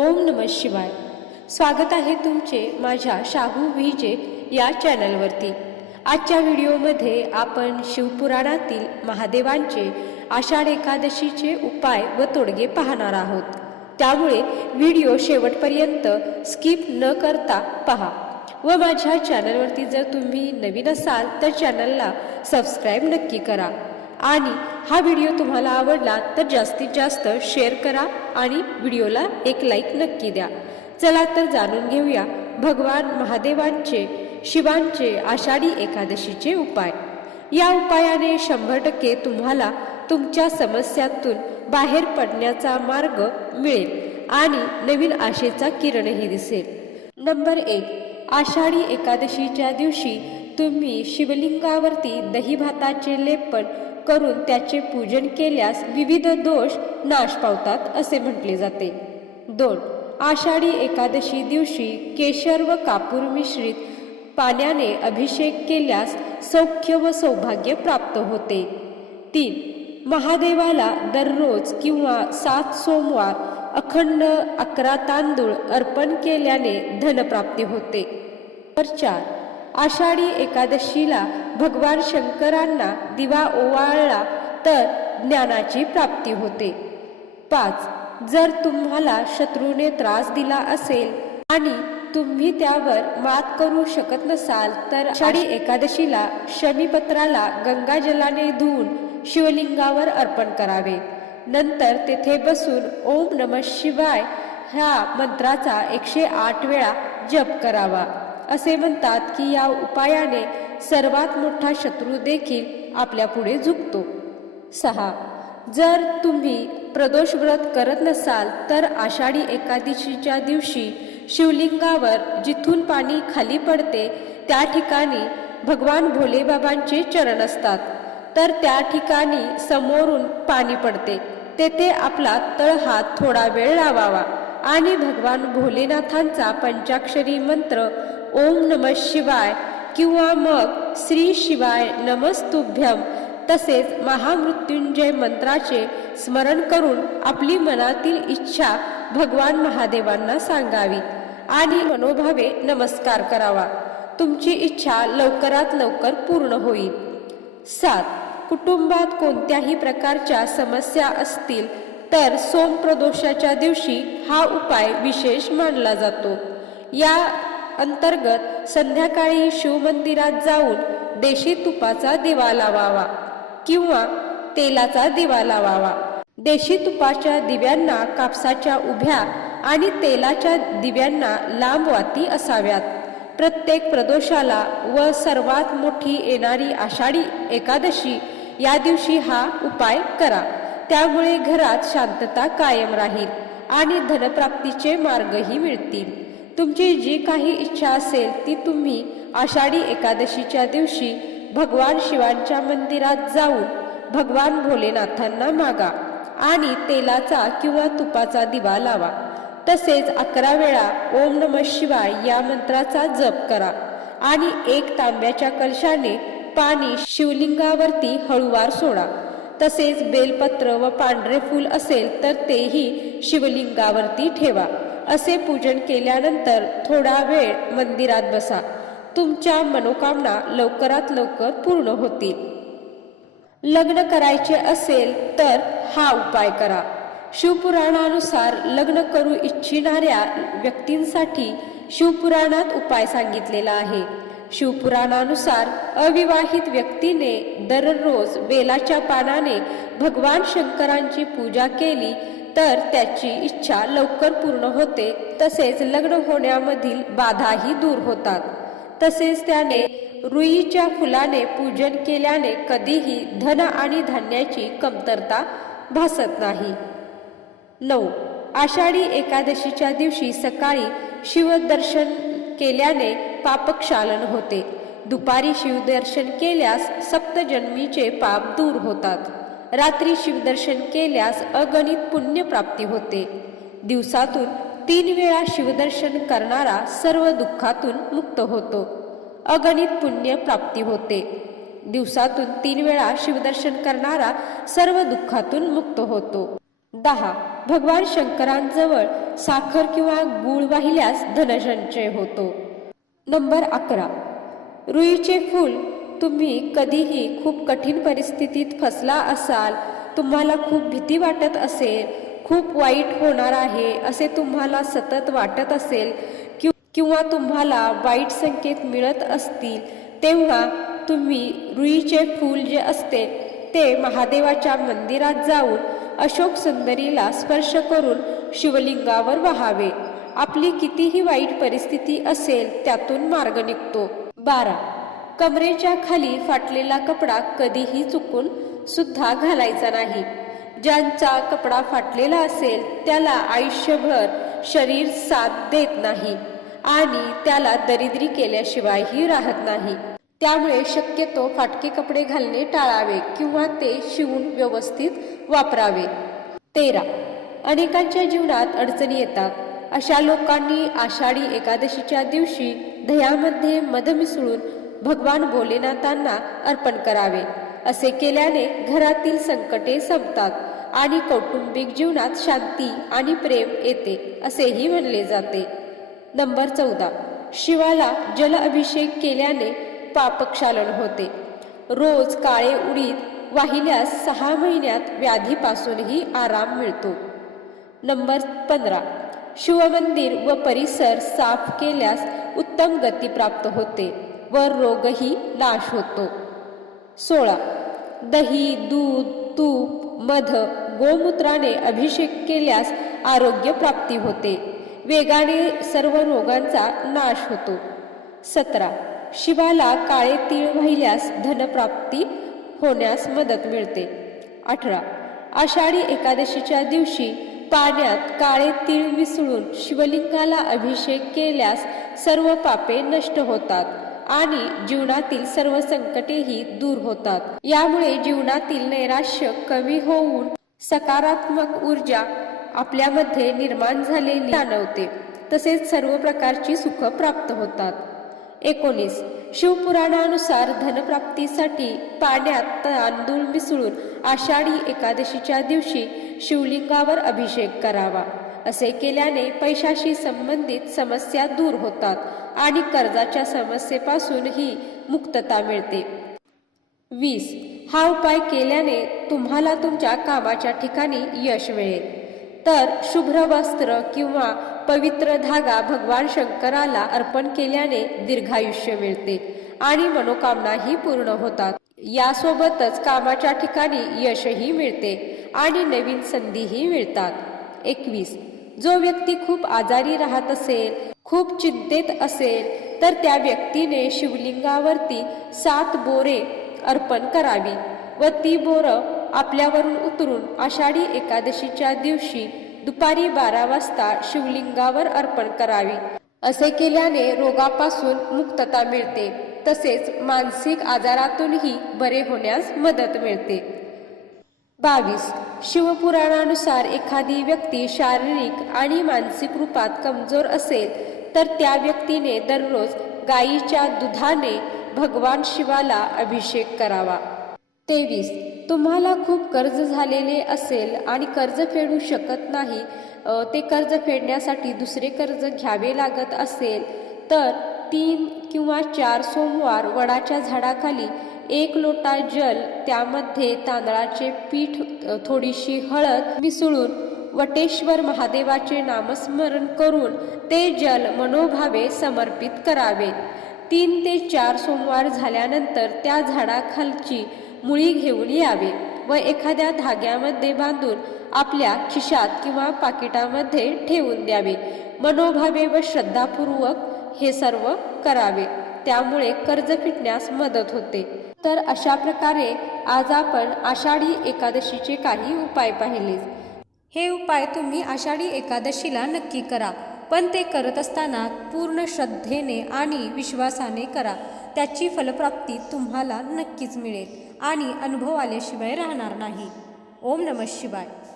ओम नम शिवाय. स्वागत आहे तुमचे माझ्या शाहू विजे या चॅनलवरती. आजच्या व्हिडिओमध्ये आपण शिवपुराणातील महादेवांचे आषाढ एकादशीचे उपाय व तोडगे पाहणार आहोत. त्यामुळे व्हिडिओ शेवटपर्यंत स्किप न करता पहा व माझ्या चॅनलवरती जर तुम्ही नवीन असाल तर चॅनलला सबस्क्राईब नक्की करा. आणि हा व्हिडिओ तुम्हाला आवडला तर जास्तीत जास्त शेअर करा आणि व्हिडिओला एक लाईक नक्की द्या. चला तर जाणून घेऊया भगवान महादेवांचे शिवांचे आषाढी एकादशीचे उपाय. या उपायाने शंभर टक्के तुम्हाला तुमच्या समस्यातून बाहेर पडण्याचा मार्ग मिळेल आणि नवीन आशेचा किरणही दिसेल. नंबर एक आषाढी एकादशीच्या दिवशी तुम्ही शिवलिंगावरती दही भाताचे लेपन करून त्याचे पूजन केल्यास विविध दोष नाश पावतात असे म्हटले जाते. दोन आषाढी एकादशी दिवशी केशर व कापूर मिश्रित पाण्याने अभिषेक केल्यास सौख्य व सौभाग्य प्राप्त होते. तीन महादेवाला दररोज किंवा सात सोमवार अखंड अकरा तांदूळ अर्पण केल्याने धनप्राप्ती होते. तर चार आषाढी एकादशीला भगवान शंकरांना दिवा ओवाळला तर ज्ञानाची प्राप्ती होते. पाच जर तुम्हाला शत्रूने त्रास दिला असेल आणि तुम्ही त्यावर मात करू शकत नसाल तर आषाढी एकादशीला शमीपत्राला गंगाजलाने धुवून शिवलिंगावर अर्पण करावे. नंतर तेथे बसून ओम नम शिवाय ह्या मंत्राचा एकशे आठ वेळा जप करावा. असे म्हणतात की या उपायाने सर्वात मोठा शत्रू देखील आपल्या पुढे झुकतो. सहा. जर तुम्ही प्रदोष व्रत करत नसाल तर आषाढी एकादशीच्या दिवशी शिवलिंगावर जिथून पाणी खाली पडते त्या ठिकाणी भगवान भोलेबाबांचे चरण असतात. तर त्या ठिकाणी समोरून पाणी पडते. तेथे आपला तळहात थोडा वेळ लावावा आणि भगवान भोलेनाथांचा पंचाक्षरी मंत्र ओम नम शिवाय किंवा मग श्री शिवाय नमस्तुभ्यम तसेच महामृत्युंजय मंत्राचे स्मरण करून आपली मनातील इच्छा भगवान महादेवांना सांगावी आणि मनोभावे नमस्कार करावा. तुमची इच्छा लवकरात लवकर पूर्ण होईल. सात. कुटुंबात कोणत्याही प्रकारच्या समस्या असतील तर सोमप्रदोषाच्या दिवशी हा उपाय विशेष मानला जातो. या अंतर्गत संध्याकाळी शिवमंदिरात जाऊन देशी तुपाचा दिवा लावावा किंवा तेलाचा दिवा लावावा. देशी तुपाच्या दिव्यांना कापसाच्या उभ्या आणि तेलाच्या दिव्यांना लांब वाती असाव्यात. प्रत्येक प्रदोषाला व सर्वात मोठी येणारी आषाढी एकादशी या दिवशी हा उपाय करा. त्यामुळे घरात शांतता कायम राहील आणि धनप्राप्तीचे मार्गही मिळतील. तुमची जी काही इच्छा असेल ती तुम्ही आषाढी एकादशीच्या दिवशी भगवान शिवांच्या मंदिरात जाऊन भगवान भोलेनाथांना मागा आणि तेलाचा किंवा तुपाचा दिवा लावा. तसेच अकरा वेळा ओम नम शिवाय या मंत्राचा जप करा आणि एक तांब्याच्या कलशाने पाणी शिवलिंगावरती हळुवार सोडा. तसेच बेलपत्र व पांढरे फूल असेल तर तेही शिवलिंगावरती ठेवा. असे पूजन केल्यानंतर थोडा वेळ मंदिरात बसा. तुमच्या मनोकामना लवकरात लवकर पूर्ण होतील. लग्न करायचे असेल तर हा उपाय करा. शिवपुराणानुसार लग्न करू इच्छिणाऱ्या व्यक्तींसाठी शिवपुराणात उपाय सांगितलेला आहे. शिवपुराणानुसार अविवाहित व्यक्तीने दररोज बेलाच्या पानाने भगवान शंकरांची पूजा केली तर त्याची इच्छा लवकर पूर्ण होते तसेच लग्न होण्यामधील बाधाही दूर होतात. तसेच त्याने रुईच्या फुलाने पूजन केल्याने कधीही धन आणि धान्याची कमतरता भासत नाही. नऊ. आषाढी एकादशीच्या दिवशी सकाळी शिवदर्शन केल्याने पापक्षालन होते. दुपारी शिवदर्शन केल्यास सप्तजन्मीचे पाप दूर होतात. रात्री शिवदर्शन केल्यास अगणित पुण्यप्राप्ती होते. दिवसातून तीन वेळा शिवदर्शन करणारा सर्व दुःखातून मुक्त होतो. अगणित पुण्य प्राप्ती होते. दिवसातून तीन वेळा शिवदर्शन करणारा सर्व दुःखातून मुक्त होतो. दहा. भगवान शंकरांजवळ साखर किंवा गूळ वाहिल्यास धनसंचय होतो. नंबर अकरा. रुईचे फूल तुम्ही कधीही खूप कठीण परिस्थितीत फसला असाल तुम्हाला खूप भीती वाटत असेल खूप वाईट होणार आहे असे तुम्हाला सतत वाटत असेल कि- किंवा तुम्हाला वाईट संकेत मिळत असतील तेव्हा तुम्ही रुईचे फूल जे असते ते महादेवाच्या मंदिरात जाऊन अशोक सुंदरीला स्पर्श करून शिवलिंगावर वहावे. आपली कितीही वाईट परिस्थिती असेल त्यातून मार्ग निघतो. बारा. कमरेच्या खाली फाटलेला कपडा कधीही चुकून सुद्धा घालायचा नाही. ज्यांचा कपडा फाटलेला असेल त्याला आयुष्यभर शरीर साथ देत नाही आणि त्याला दरिद्री केल्याशिवायही राहत नाही. त्यामुळे शक्यतो फाटके कपडे घालणे टाळावे किंवा ते शिवून व्यवस्थित वापरावे. तेरा. अनेकांच्या जीवनात अडचणी येतात. अशा लोकांनी आषाढी एकादशीच्या दिवशी दह्यामध्ये मध मिसळून भगवान भोलेनाथांना अर्पण करावे. असे केल्याने घरातील संकटे संपतात आणि कौटुंबिक जीवनात शांती आणि प्रेम येते असेही म्हणले जाते. नंबर चौदा. शिवाला जल अभिषेक केल्याने पापक्षालन होते. रोज काळे उडीद वाहिल्यास सहा महिन्यात व्याधीपासूनही आराम मिळतो. नंबर पंधरा. शिवमंदिर व परिसर साफ केल्यास उत्तम गती प्राप्त होते. व रोगही नाश होतो. सोळा. दही दूध तूप मध गोमूत्राने अभिषेक केल्यास आरोग्य प्राप्ती होते. वेगाने सर्व रोगांचा नाश होतो. सतरा. शिवाला काळे तीळ वाहिल्यास धनप्राप्ती होण्यास मदत मिळते. अठरा. आषाढी एकादशीच्या दिवशी पाण्यात काळे तीळ मिसळून शिवलिंगाला अभिषेक केल्यास सर्व पापे नष्ट होतात. आणि जीवनातील सर्व संकटेही दूर होतात. यामुळे जीवनातील नैराश्य कमी होऊन सकारात्मक ऊर्जा आपल्यामध्ये निर्माण झालेली जाणवते. तसेच सर्व प्रकारची सुख प्राप्त होतात. एकोणीस. शिवपुराणानुसार धनप्राप्तीसाठी पाण्यात तांदूळ मिसळून आषाढी एकादशीच्या दिवशी शिवलिंगावर अभिषेक करावा. असे केल्याने पैशाशी संबंधित समस्या दूर होतात आणि कर्जाच्या समस्येपासूनही मुक्तता मिळते. वीस. हा उपाय केल्याने तुम्हाला तुमच्या कामाच्या ठिकाणी यश मिळेल. तर शुभ्र वस्त्र किंवा पवित्र धागा भगवान शंकराला अर्पण केल्याने दीर्घायुष्य मिळते आणि मनोकामनाही पूर्ण होतात. यासोबतच कामाच्या ठिकाणी यशही मिळते आणि नवीन संधीही मिळतात. एकवीस. जो व्यक्ती खूप आजारी राहत असेल खूप चिंतेत असेल तर त्या व्यक्तीने शिवलिंगावरती सात बोरे अर्पण करावी व ती बोरं आपल्यावरून उतरून आषाढी एकादशीच्या दिवशी दुपारी बारा वाजता शिवलिंगावर अर्पण करावी. असे केल्याने रोगापासून मुक्तता मिळते. तसेच मानसिक आजारातूनही बरे होण्यास मदत मिळते. बावीस. शिवपुराणानुसार एखादी व्यक्ती शारीरिक आणि मानसिक रूपात कमजोर असेल तर त्या व्यक्तीने दररोज गायीच्या दुधाने भगवान शिवाला अभिषेक करावा. तेवीस. तुम्हाला खूप कर्ज झालेले असेल आणि कर्ज फेडू शकत नाही ते कर्ज फेडण्यासाठी दुसरे कर्ज घ्यावे लागत असेल तर तीन किंवा चार सोमवार वडाच्या झाडाखाली एक लोटा जल त्यामध्ये तांदळाचे पीठ थोडीशी हळद मिसळून वटेश्वर महादेवाचे नामस्मरण करून ते जल मनोभावे समर्पित करावे तीन ते चार सोमवार झाल्यानंतर त्या झाडाखालची मुळी घेऊन यावे व एखाद्या धाग्यामध्ये बांधून आपल्या खिशात किंवा पाकिटामध्ये ठेवून द्यावे. मनोभावे व श्रद्धापूर्वक हे सर्व करावे. त्यामुळे कर्ज फिटण्यास मदत होते. तर अशा प्रकारे आज आपण आषाढी एकादशीचे काही उपाय पाहिले. हे उपाय तुम्ही आषाढी एकादशीला नक्की करा. पण ते करत असताना पूर्ण श्रद्धेने आणि विश्वासाने करा. त्याची फलप्राप्ती तुम्हाला नक्कीच मिळेल आणि अनुभव आल्याशिवाय राहणार नाही. ओम नमः शिवाय.